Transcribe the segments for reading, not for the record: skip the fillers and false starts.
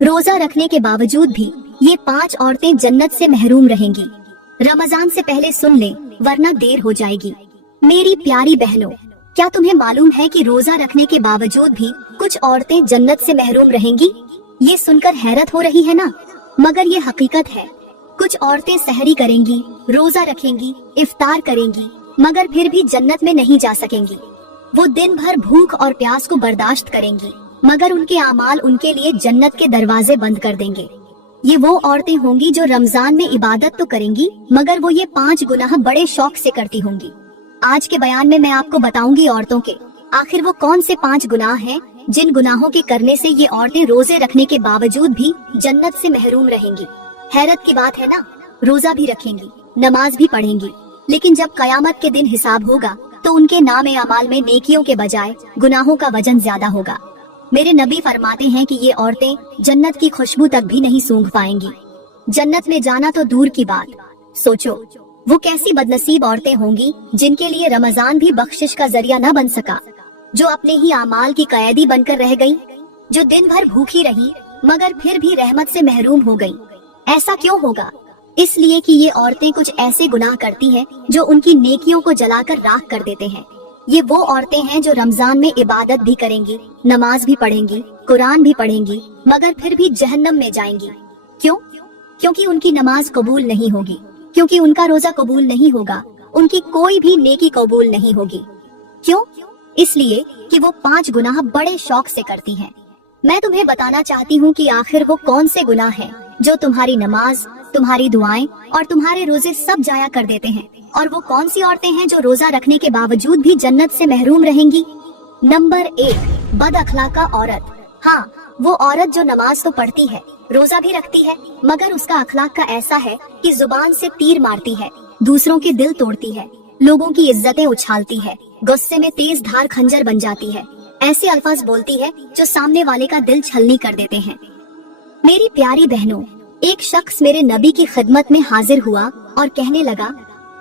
रोजा रखने के बावजूद भी ये 5 औरतें जन्नत से महरूम रहेंगी। रमजान से पहले सुन ले, वरना देर हो जाएगी। मेरी प्यारी बहनों, क्या तुम्हें मालूम है कि रोजा रखने के बावजूद भी कुछ औरतें जन्नत से महरूम रहेंगी? ये सुनकर हैरत हो रही है ना, मगर ये हकीकत है। कुछ औरतें सहरी करेंगी, रोजा रखेंगी, इफ्तार करेंगी, मगर फिर भी जन्नत में नहीं जा सकेंगी। वो दिन भर भूख और प्यास को बर्दाश्त करेंगी, मगर उनके आमाल उनके लिए जन्नत के दरवाजे बंद कर देंगे। ये वो औरतें होंगी जो रमजान में इबादत तो करेंगी, मगर वो ये 5 गुनाह बड़े शौक से करती होंगी। आज के बयान में मैं आपको बताऊंगी औरतों के आखिर वो कौन से 5 गुनाह हैं जिन गुनाहों के करने से ये औरतें रोजे रखने के बावजूद भी जन्नत से महरूम रहेंगी। हैरत की बात है ना, रोजा भी रखेंगी, नमाज भी पढ़ेंगी, लेकिन जब कयामत के दिन हिसाब होगा तो उनके नाम अमाल में नेकियों के बजाय गुनाहों का वजन ज्यादा होगा। मेरे नबी फरमाते हैं कि ये औरतें जन्नत की खुशबू तक भी नहीं सूंघ पाएंगी। जन्नत में जाना तो दूर की बात, सोचो वो कैसी बदनसीब औरतें होंगी जिनके लिए रमजान भी बख्शिश का जरिया न बन सका, जो अपने ही आमाल की कैदी बनकर रह गई, जो दिन भर भूखी रही मगर फिर भी रहमत से महरूम हो गई। ऐसा क्यों होगा? इसलिए कि ये औरतें कुछ ऐसे गुनाह करती हैं जो उनकी नेकियों को जलाकर राख कर देते हैं। ये वो औरतें हैं जो रमजान में इबादत भी करेंगी, नमाज भी पढ़ेंगी, कुरान भी पढ़ेंगी, मगर फिर भी जहन्नम में जाएंगी। क्यों? क्योंकि उनकी नमाज कबूल नहीं होगी, क्योंकि उनका रोजा कबूल नहीं होगा, उनकी कोई भी नेकी कबूल नहीं होगी। क्यों? इसलिए कि वो 5 गुनाह बड़े शौक से करती हैं। मैं तुम्हें बताना चाहती हूँ कि आखिर वो कौन से गुनाह हैं जो तुम्हारी नमाज, तुम्हारी दुआएं और तुम्हारे रोजे सब जाया कर देते हैं, और वो कौन सी औरतें हैं जो रोजा रखने के बावजूद भी जन्नत से महरूम रहेंगी। नंबर 1, बद अखलाका औरत। हाँ, वो औरत जो नमाज तो पढ़ती है, रोजा भी रखती है, मगर उसका अखलाक का ऐसा है कि जुबान से तीर मारती है, दूसरों के दिल तोड़ती है, लोगों की इज्जतें उछालती है, गुस्से में तेज धार खंजर बन जाती है, ऐसे अल्फाज बोलती है जो सामने वाले का दिल छलनी कर देते हैं। मेरी प्यारी बहनों, एक शख्स मेरे नबी की खिदमत में हाजिर हुआ और कहने लगा,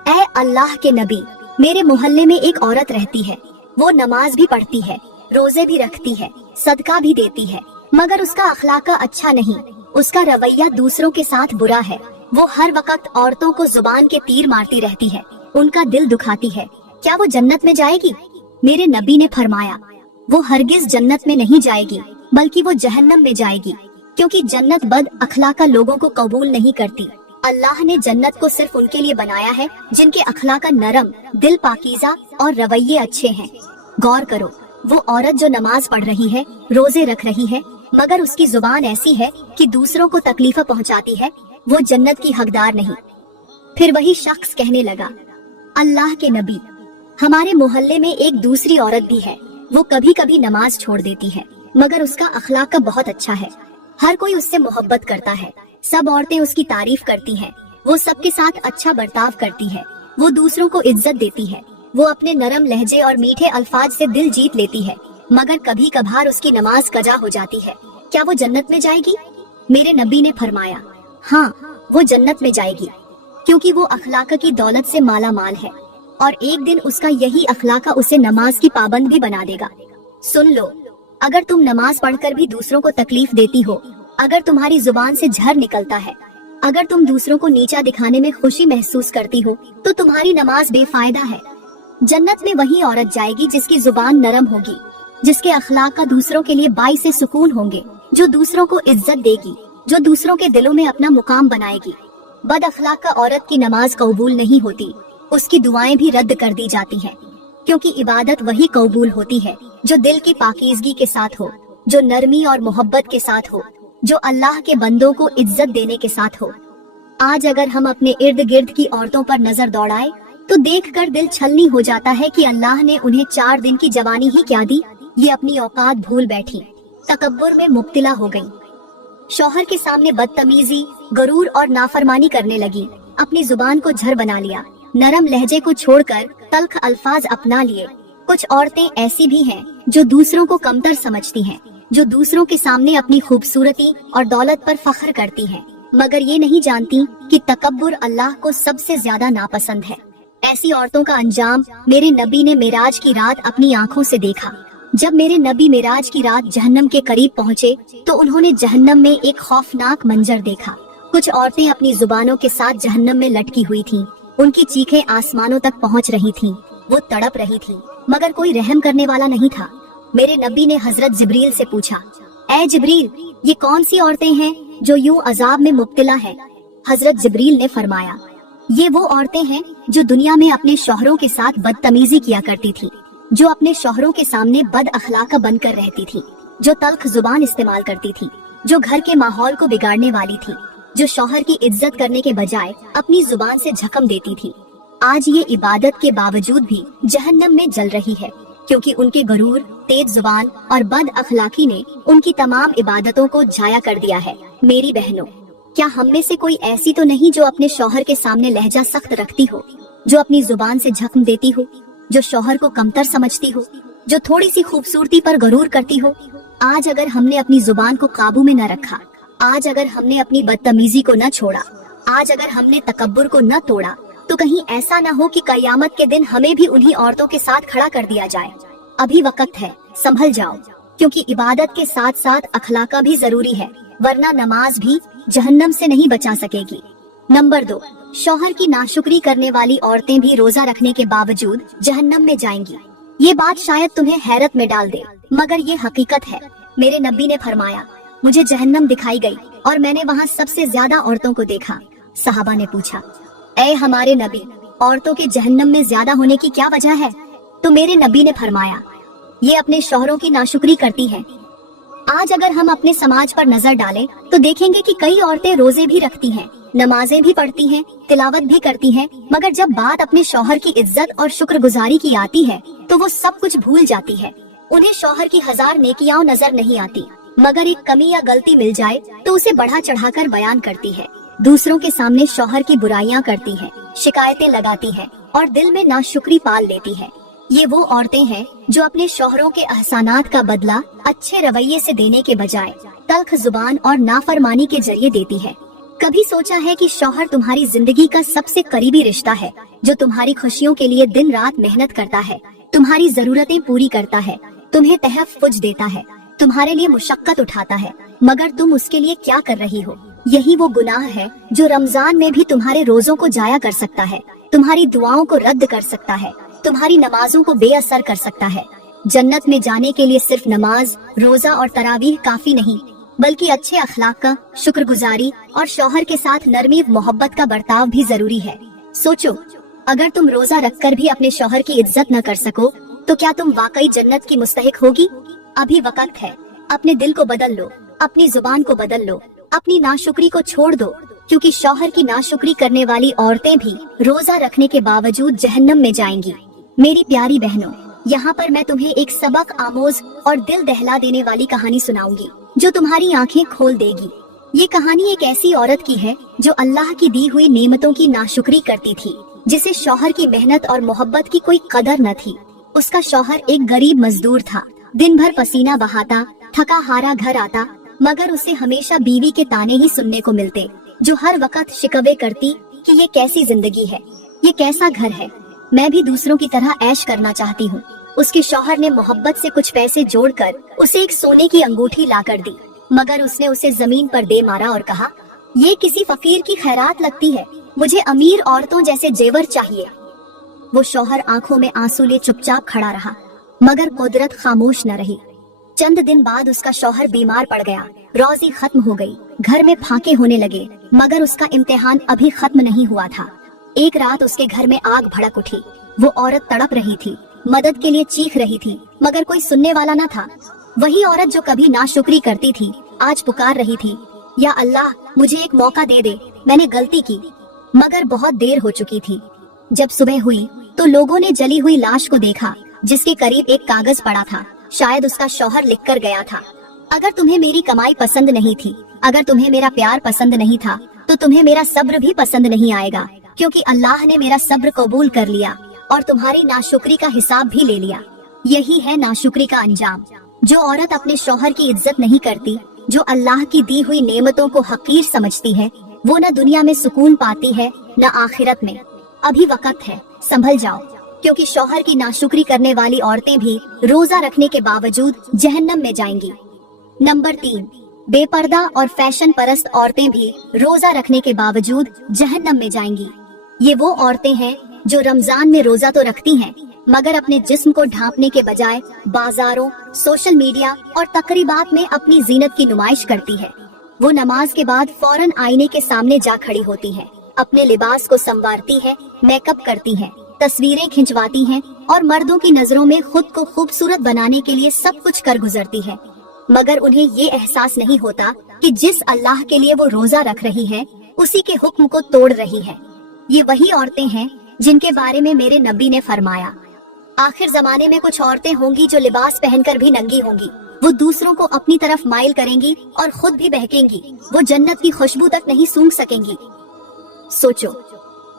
ऐ अल्लाह के नबी, मेरे मोहल्ले में एक औरत रहती है, वो नमाज भी पढ़ती है, रोजे भी रखती है, सदका भी देती है, मगर उसका अखलाक अच्छा नहीं, उसका रवैया दूसरों के साथ बुरा है, वो हर वक्त औरतों को जुबान के तीर मारती रहती है, उनका दिल दुखाती है, क्या वो जन्नत में जाएगी? मेरे नबी ने फरमाया, वो हरगिज जन्नत में नहीं जाएगी, बल्कि वो जहन्नम में जाएगी, क्योंकि जन्नत बद अखलाका लोगों को कबूल नहीं करती। अल्लाह ने जन्नत को सिर्फ उनके लिए बनाया है जिनके अखलाका नरम, दिल पाकीज़ा और रवैये अच्छे हैं। गौर करो, वो औरत जो नमाज पढ़ रही है, रोजे रख रही है, मगर उसकी जुबान ऐसी है कि दूसरों को तकलीफ पहुंचाती है, वो जन्नत की हकदार नहीं। फिर वही शख्स कहने लगा, अल्लाह के नबी, हमारे मोहल्ले में एक दूसरी औरत भी है, वो कभी कभी नमाज छोड़ देती है, मगर उसका अखलाक बहुत अच्छा है, हर कोई उससे मोहब्बत करता है, सब औरतें उसकी तारीफ करती हैं, वो सबके साथ अच्छा बर्ताव करती है, वो दूसरों को इज्जत देती है, वो अपने नरम लहजे और मीठे अल्फाज से दिल जीत लेती है, मगर कभी कभार उसकी नमाज कजा हो जाती है, क्या वो जन्नत में जाएगी? मेरे नबी ने फरमाया, हाँ, वो जन्नत में जाएगी, क्योंकि वो अखलाक की दौलत से माला माल है, और एक दिन उसका यही अखलाक उसे नमाज की पाबंद भी बना देगा। सुन लो, अगर तुम नमाज पढ़कर भी दूसरों को तकलीफ देती हो, अगर तुम्हारी जुबान से झर निकलता है, अगर तुम दूसरों को नीचा दिखाने में खुशी महसूस करती हो, तो तुम्हारी नमाज बेफायदा है। जन्नत में वही औरत जाएगी जिसकी जुबान नरम होगी, जिसके अखलाक का दूसरों के लिए बाइसे सुकून होंगे, जो दूसरों को इज्जत देगी, जो दूसरों के दिलों में अपना मुकाम बनाएगी। बद अखलाक का औरत की नमाज कबूल नहीं होती, उसकी दुआएं भी रद्द कर दी जाती हैं, क्योंकि इबादत वही कबूल होती है जो दिल की पाकीज़गी के साथ हो, जो नरमी और मोहब्बत के साथ हो, जो अल्लाह के बंदों को इज्जत देने के साथ हो। आज अगर हम अपने इर्द गिर्द की औरतों पर नजर दौड़ाए तो देखकर दिल छलनी हो जाता है कि अल्लाह ने उन्हें 4 दिन की जवानी ही क्या दी, ये अपनी औकात भूल बैठी, तकब्बुर में मुब्तिला हो गई, शौहर के सामने बदतमीजी, गरूर और नाफरमानी करने लगी, अपनी जुबान को झर बना लिया, नरम लहजे को छोड़कर तल्ख अल्फाज अपना लिए। कुछ औरतें ऐसी भी हैं जो दूसरों को कमतर समझती हैं, जो दूसरों के सामने अपनी खूबसूरती और दौलत पर फख्र करती हैं, मगर ये नहीं जानती कि तकब्बुर अल्लाह को सबसे ज्यादा नापसंद है। ऐसी औरतों का अंजाम मेरे नबी ने मेराज की रात अपनी आंखों से देखा। जब मेरे नबी मिराज की रात जहन्नम के करीब पहुँचे तो उन्होंने जहन्नम में एक खौफनाक मंजर देखा। कुछ औरतें अपनी जुबानों के साथ जहन्नम में लटकी हुई थीं। उनकी चीखें आसमानों तक पहुँच रही थीं। वो तड़प रही थी, मगर कोई रहम करने वाला नहीं था। मेरे नबी ने हजरत जिब्रील से पूछा, ऐ जिब्रील, ये कौन सी औरतें हैं जो यूं अजाब में मुब्तला है? हजरत जिब्रील ने फरमाया, ये वो औरतें हैं जो दुनिया में अपने शौहरों के साथ बदतमीजी किया करती थी, जो अपने शौहरों के सामने बद अखलाका बनकर रहती थी, जो तल्ख जुबान इस्तेमाल करती थी, जो घर के माहौल को बिगाड़ने वाली थी, जो शौहर की इज्जत करने के बजाय अपनी जुबान से झकम देती थी। आज ये इबादत के बावजूद भी जहन्नम में जल रही है, क्योंकि उनके गरूर, तेज जुबान और बद अखलाकी ने उनकी तमाम इबादतों को जाया कर दिया है। मेरी बहनों, क्या हम में से कोई ऐसी तो नहीं जो अपने शौहर के सामने लहजा सख्त रखती हो, जो अपनी जुबान से झकम देती हो, जो शौहर को कमतर समझती हो, जो थोड़ी सी खूबसूरती पर गरूर करती हो? आज अगर हमने अपनी जुबान को काबू में न रखा, आज अगर हमने अपनी बदतमीजी को न छोड़ा, आज अगर हमने तकब्बुर को न तोड़ा, तो कहीं ऐसा न हो कि कयामत के दिन हमें भी उन्हीं औरतों के साथ खड़ा कर दिया जाए। अभी वक्त है, संभल जाओ, क्योंकि इबादत के साथ साथ अखलाका भी जरूरी है, वरना नमाज भी जहन्नम से नहीं बचा सकेगी। नंबर 2, शौहर की नाशुक्री करने वाली औरतें भी रोजा रखने के बावजूद जहन्नम में जाएंगी। ये बात शायद तुम्हें हैरत में डाल दे, मगर ये हकीकत है। मेरे नबी ने फरमाया, मुझे जहन्नम दिखाई गई और मैंने वहाँ सबसे ज्यादा औरतों को देखा। सहाबा ने पूछा, ऐ हमारे नबी, औरतों के जहन्नम में ज्यादा होने की क्या वजह है? तो मेरे नबी ने फरमाया, ये अपने शौहरों की नाशुक्री करती हैं। आज अगर हम अपने समाज पर नजर डालें तो देखेंगे कि कई औरतें रोजे भी रखती हैं, नमाजें भी पढ़ती हैं, तिलावत भी करती हैं, मगर जब बात अपने शौहर की इज्जत और शुक्रगुजारी की आती है तो वो सब कुछ भूल जाती है। उन्हें शौहर की 1000 नेकियां नजर नहीं आती, मगर एक कमी या गलती मिल जाए तो उसे बढ़ा चढ़ाकर बयान करती है। दूसरों के सामने शौहर की बुराइयां करती है, शिकायतें लगाती है और दिल में नाशुक्री पाल लेती है। ये वो औरतें हैं जो अपने शौहरों के एहसानात का बदला अच्छे रवैये से देने के बजाय तल्ख जुबान और नाफरमानी के जरिए देती है। कभी सोचा है कि शौहर तुम्हारी जिंदगी का सबसे करीबी रिश्ता है, जो तुम्हारी खुशियों के लिए दिन रात मेहनत करता है, तुम्हारी जरूरतें पूरी करता है, तुम्हें तहफ़्फ़ुज़ देता है, तुम्हारे लिए मुशक्कत उठाता है, मगर तुम उसके लिए क्या कर रही हो? यही वो गुनाह है जो रमजान में भी तुम्हारे रोजों को जाया कर सकता है, तुम्हारी दुआओं को रद्द कर सकता है, तुम्हारी नमाजों को बेअसर कर सकता है। जन्नत में जाने के लिए सिर्फ नमाज, रोजा और तरावीह काफी नहीं, बल्कि अच्छे अखलाक का, शुक्रगुजारी और शौहर के साथ नरमी मोहब्बत का बर्ताव भी जरूरी है। सोचो, अगर तुम रोजा रखकर भी अपने शौहर की इज्जत न कर सको तो क्या तुम वाकई जन्नत की मुस्तहिक होगी? अभी वक्त है, अपने दिल को बदल लो, अपनी जुबान को बदल लो, अपनी नाशुक्री को छोड़ दो, क्योंकि शौहर की नाशुक्री करने वाली औरतें भी रोजा रखने के बावजूद जहन्नम में जाएंगी। मेरी प्यारी बहनों, यहाँ पर मैं तुम्हें एक सबक आमोज और दिल दहला देने वाली कहानी सुनाऊंगी जो तुम्हारी आंखें खोल देगी। ये कहानी एक ऐसी औरत की है जो अल्लाह की दी हुई नेमतों की नाशुक्री करती थी, जिसे शौहर की मेहनत और मोहब्बत की कोई कदर न थी। उसका शौहर एक गरीब मजदूर था, दिन भर पसीना बहाता, थका हारा घर आता, मगर उसे हमेशा बीवी के ताने ही सुनने को मिलते, जो हर वक्त शिकवे करती कि ये कैसी जिंदगी है, ये कैसा घर है, मैं भी दूसरों की तरह ऐश करना चाहती हूँ। उसके शौहर ने मोहब्बत से कुछ पैसे जोड़कर उसे एक सोने की अंगूठी लाकर दी, मगर उसने उसे जमीन पर दे मारा और कहा, ये किसी फकीर की खैरात लगती है, मुझे अमीर औरतों जैसे जेवर चाहिए। वो शौहर आंखों में आंसू ले चुपचाप खड़ा रहा, मगर कुदरत खामोश न रही। चंद दिन बाद उसका शौहर बीमार पड़ गया, रोजी खत्म हो गई, घर में फाके होने लगे, मगर उसका इम्तिहान अभी खत्म नहीं हुआ था। एक रात उसके घर में आग भड़क उठी। वो औरत तड़प रही थी, मदद के लिए चीख रही थी, मगर कोई सुनने वाला न था। वही औरत जो कभी नाशुक्री करती थी, आज पुकार रही थी, या अल्लाह, मुझे एक मौका दे दे, मैंने गलती की। मगर बहुत देर हो चुकी थी। जब सुबह हुई तो लोगों ने जली हुई लाश को देखा, जिसके करीब एक कागज पड़ा था। शायद उसका शौहर लिख कर गया था, अगर तुम्हें मेरी कमाई पसंद नहीं थी, अगर तुम्हें मेरा प्यार पसंद नहीं था, तो तुम्हें मेरा सब्र भी पसंद नहीं आएगा, क्योंकि अल्लाह ने मेरा सब्र कबूल कर लिया और तुम्हारी नाशुक्री का हिसाब भी ले लिया। यही है नाशुक्री का अंजाम। जो औरत अपने शौहर की इज्जत नहीं करती, जो अल्लाह की दी हुई नेमतों को हकीर समझती है, वो न दुनिया में सुकून पाती है न आखिरत में। अभी वक्त है, संभल जाओ, क्योंकि शौहर की नाशुक्री करने वाली औरतें भी रोजा रखने के बावजूद जहन्नम में जाएंगी। नंबर 3, बेपर्दा और फैशन परस्त औरतें भी रोजा रखने के बावजूद जहन्नम में जाएंगी। ये वो औरतें हैं जो रमजान में रोजा तो रखती हैं, मगर अपने जिस्म को ढांपने के बजाय बाजारों, सोशल मीडिया और तकरीबात में अपनी जीनत की नुमाइश करती है। वो नमाज के बाद फौरन आईने के सामने जा खड़ी होती हैं, अपने लिबास को संवारती है, मेकअप करती हैं, तस्वीरें खिंचवाती हैं और मर्दों की नजरों में खुद को खूबसूरत बनाने के लिए सब कुछ कर गुजरती है। मगर उन्हें ये एहसास नहीं होता कि जिस अल्लाह के लिए वो रोजा रख रही है, उसी के हुक्म को तोड़ रही है। ये वही औरतें हैं जिनके बारे में मेरे नबी ने फरमाया, आखिर जमाने में कुछ औरतें होंगी जो लिबास पहनकर भी नंगी होंगी। वो दूसरों को अपनी तरफ माइल करेंगी और खुद भी बहकेंगी। वो जन्नत की खुशबू तक नहीं सूंघ सकेंगी। सोचो,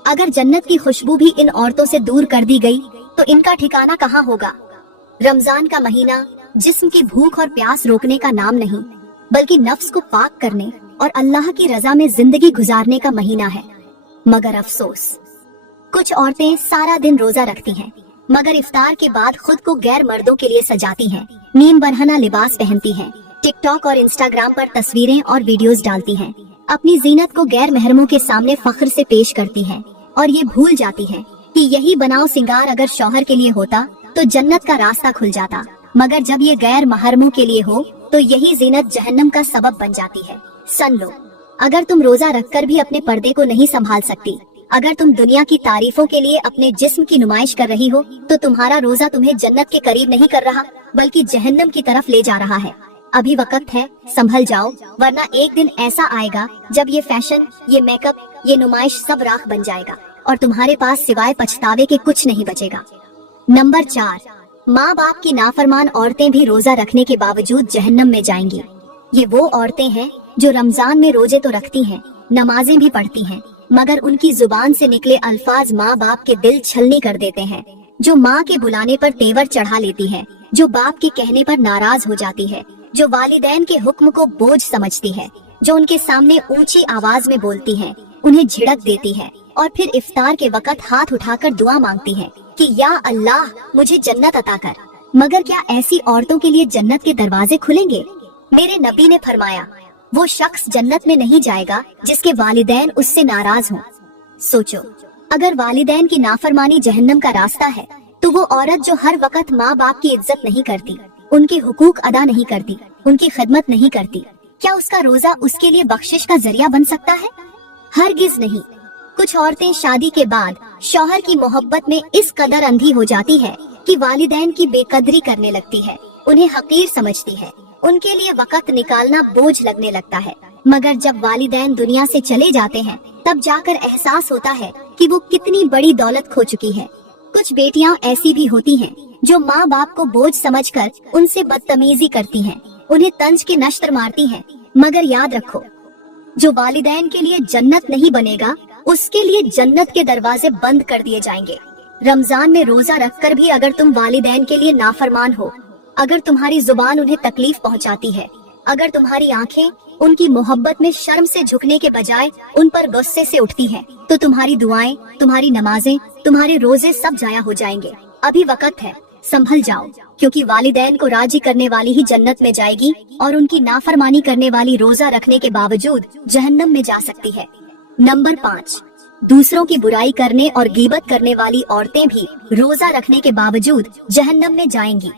अगर जन्नत की खुशबू भी इन औरतों से दूर कर दी गई तो इनका ठिकाना कहाँ होगा। रमजान का महीना जिस्म की भूख और प्यास रोकने का नाम नहीं, बल्कि नफ्स को पाक करने और अल्लाह की रजा में जिंदगी गुजारने का महीना है। मगर अफसोस, कुछ औरतें सारा दिन रोजा रखती हैं, मगर इफ्तार के बाद खुद को गैर मर्दों के लिए सजाती हैं, नीम बरहना लिबास पहनती हैं, टिकटॉक और इंस्टाग्राम पर तस्वीरें और वीडियोस डालती हैं, अपनी जीनत को गैर महरमों के सामने फख्र से पेश करती हैं और ये भूल जाती हैं कि यही बनाव सिंगार अगर शौहर के लिए होता तो जन्नत का रास्ता खुल जाता, मगर जब ये गैर महरमों के लिए हो तो यही जीनत जहन्नम का सबब बन जाती है। सुन लो, अगर तुम रोजा रखकर भी अपने पर्दे को नहीं संभाल सकती, अगर तुम दुनिया की तारीफों के लिए अपने जिस्म की नुमाइश कर रही हो, तो तुम्हारा रोजा तुम्हें जन्नत के करीब नहीं कर रहा, बल्कि जहन्नम की तरफ ले जा रहा है। अभी वक्त है, संभल जाओ, वरना एक दिन ऐसा आएगा जब ये फैशन, ये मेकअप, ये नुमाइश सब राख बन जाएगा और तुम्हारे पास सिवाय पछतावे के कुछ नहीं बचेगा। नंबर 4, माँ बाप की नाफरमान औरतें भी रोजा रखने के बावजूद जहन्नम में जाएंगी। ये वो औरतें हैं जो रमजान में रोजे तो रखती हैं, नमाजें भी पढ़ती हैं, मगर उनकी जुबान से निकले अल्फाज माँ बाप के दिल छलनी कर देते हैं। जो माँ के बुलाने पर तेवर चढ़ा लेती है, जो बाप के कहने पर नाराज हो जाती है, जो वालिदैन के हुक्म को बोझ समझती है, जो उनके सामने ऊंची आवाज में बोलती है, उन्हें झिड़क देती है और फिर इफ्तार के वक्त हाथ उठाकर दुआ मांगती है कि या अल्लाह मुझे जन्नत अता कर। मगर क्या ऐसी औरतों के लिए जन्नत के दरवाजे खुलेंगे? मेरे नबी ने फरमाया, वो शख्स जन्नत में नहीं जाएगा जिसके वालिदैन उससे नाराज हों। सोचो, अगर वालिदैन की नाफरमानी जहन्नम का रास्ता है, तो वो औरत जो हर वक्त माँ बाप की इज्जत नहीं करती, उनके हुकूक अदा नहीं करती, उनकी खिदमत नहीं करती, क्या उसका रोजा उसके लिए बख्शिश का जरिया बन सकता है? हरगिज नहीं। कुछ औरतें शादी के बाद शौहर की मोहब्बत में इस कदर अंधी हो जाती है कि वालिदैन की बेकदरी करने लगती है, उन्हें हकीर समझती है, उनके लिए वक्त निकालना बोझ लगने लगता है। मगर जब वालिदैन दुनिया से चले जाते हैं, तब जाकर एहसास होता है कि वो कितनी बड़ी दौलत खो चुकी है। कुछ बेटियां ऐसी भी होती हैं जो माँ बाप को बोझ समझकर उनसे बदतमीजी करती हैं, उन्हें तंज के नश्तर मारती हैं। मगर याद रखो, जो वालिदैन के लिए जन्नत नहीं बनेगा, उसके लिए जन्नत के दरवाजे बंद कर दिए जाएंगे। रमजान में रोजा रखकर भी अगर तुम वालिदैन के लिए नाफरमान हो, अगर तुम्हारी जुबान उन्हें तकलीफ पहुंचाती है, अगर तुम्हारी आंखें उनकी मोहब्बत में शर्म से झुकने के बजाय उन पर गुस्से से उठती हैं, तो तुम्हारी दुआएं, तुम्हारी नमाजें, तुम्हारे रोजे सब जाया हो जाएंगे। अभी वक्त है, संभल जाओ, क्योंकि वालिदैन को राजी करने वाली ही जन्नत में जाएगी और उनकी नाफरमानी करने वाली रोजा रखने के बावजूद जहन्नम में जा सकती है। नंबर 5, दूसरों की बुराई करने और गीबत करने वाली औरतें भी रोजा रखने के बावजूद जहन्नम में जाएंगी।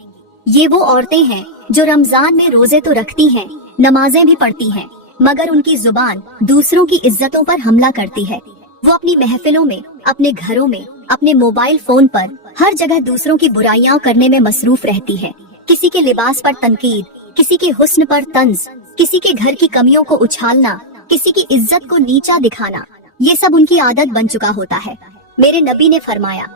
ये वो औरतें हैं जो रमजान में रोजे तो रखती हैं, नमाजें भी पढ़ती हैं, मगर उनकी जुबान दूसरों की इज्जतों पर हमला करती है। वो अपनी महफिलों में, अपने घरों में, अपने मोबाइल फोन पर हर जगह दूसरों की बुराइयां करने में मसरूफ रहती है। किसी के लिबास पर तनकीद, किसी के हुस्न पर तंज, किसी के घर की कमियों को उछालना, किसी की इज्जत को नीचा दिखाना, ये सब उनकी आदत बन चुका होता है। मेरे नबी ने फरमाया,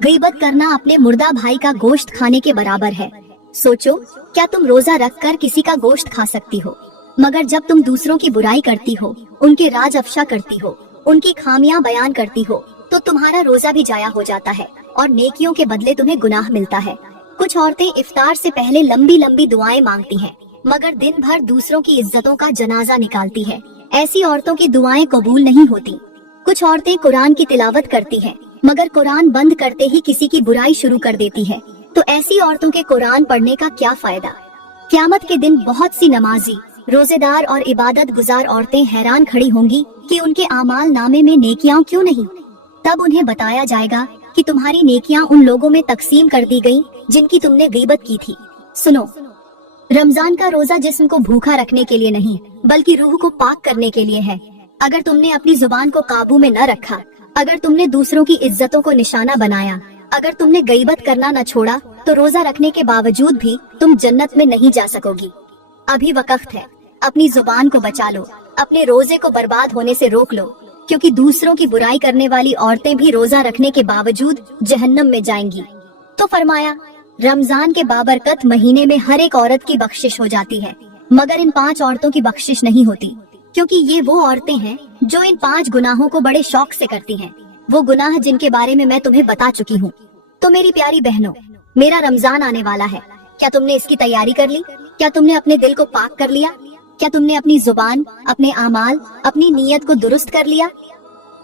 गीबत करना अपने मुर्दा भाई का गोश्त खाने के बराबर है। सोचो, क्या तुम रोजा रखकर किसी का गोश्त खा सकती हो? मगर जब तुम दूसरों की बुराई करती हो, उनके राज अफशा करती हो, उनकी खामियां बयान करती हो, तो तुम्हारा रोजा भी जाया हो जाता है और नेकियों के बदले तुम्हें गुनाह मिलता है। कुछ औरतें इफ्तार से पहले लंबी लंबी दुआएं मांगती हैं, मगर दिन भर दूसरों की इज्जतों का जनाजा निकालती है। ऐसी औरतों की दुआएं कबूल नहीं होती। कुछ औरतें कुरान की तिलावत करती हैं, मगर कुरान बंद करते ही किसी की बुराई शुरू कर देती है, तो ऐसी औरतों के कुरान पढ़ने का क्या फायदा। क़यामत के दिन बहुत सी नमाजी, रोजेदार और इबादत गुजार औरतें हैरान खड़ी होंगी कि उनके आमाल नामे में नेकियां क्यों नहीं। तब उन्हें बताया जाएगा कि तुम्हारी नेकियां उन लोगों में तकसीम कर दी गयी जिनकी तुमने गीबत की थी। सुनो, रमजान का रोजा जिस्म को भूखा रखने के लिए नहीं बल्कि रूह को पाक करने के लिए है। अगर तुमने अपनी जुबान को काबू में न रखा, अगर तुमने दूसरों की इज्जतों को निशाना बनाया, अगर तुमने गईबत करना न छोड़ा, तो रोजा रखने के बावजूद भी तुम जन्नत में नहीं जा सकोगी। अभी वक्त है, अपनी जुबान को बचा लो, अपने रोजे को बर्बाद होने से रोक लो, क्योंकि दूसरों की बुराई करने वाली औरतें भी रोजा रखने के बावजूद जहन्नम में जाएंगी। तो फरमाया, रमजान के बाबरकत महीने में हर एक औरत की बख्शिश हो जाती है, मगर इन 5 औरतों की बख्शिश नहीं होती, क्योंकि ये वो औरतें हैं जो इन 5 गुनाहों को बड़े शौक से करती हैं। वो गुनाह जिनके बारे में मैं तुम्हें बता चुकी हूँ। तो मेरी प्यारी बहनों, मेरा रमजान आने वाला है, क्या तुमने इसकी तैयारी कर ली? क्या तुमने अपने दिल को पाक कर लिया? क्या तुमने अपनी जुबान, अपने आमाल, अपनी नीयत को दुरुस्त कर लिया?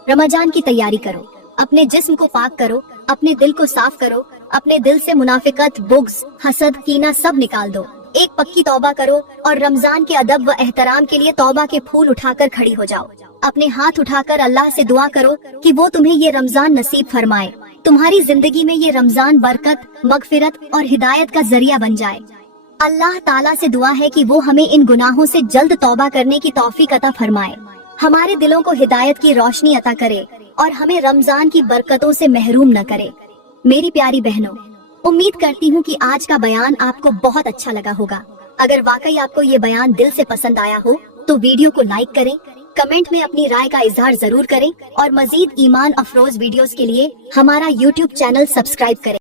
रमजान की तैयारी करो, अपने जिस्म को पाक करो, अपने दिल को साफ करो, अपने दिल से मुनाफिकत, बुग़्ज़, हसद, कीना सब निकाल दो। एक पक्की तौबा करो और रमजान के अदब व एहतराम के लिए तौबा के फूल उठाकर खड़ी हो जाओ। अपने हाथ उठाकर अल्लाह से दुआ करो कि वो तुम्हें ये रमजान नसीब फरमाए, तुम्हारी जिंदगी में ये रमजान बरकत, मगफिरत और हिदायत का जरिया बन जाए। अल्लाह ताला से दुआ है कि वो हमें इन गुनाहों से जल्द तौबा करने की तौफीक अता फरमाए, हमारे दिलों को हिदायत की रोशनी अता करे और हमें रमजान की बरकतों से महरूम न करे। मेरी प्यारी बहनों, उम्मीद करती हूँ कि आज का बयान आपको बहुत अच्छा लगा होगा। अगर वाकई आपको ये बयान दिल से पसंद आया हो तो वीडियो को लाइक करें, कमेंट में अपनी राय का इजहार जरूर करें और मजीद ईमान अफरोज वीडियोस के लिए हमारा YouTube चैनल सब्सक्राइब करें।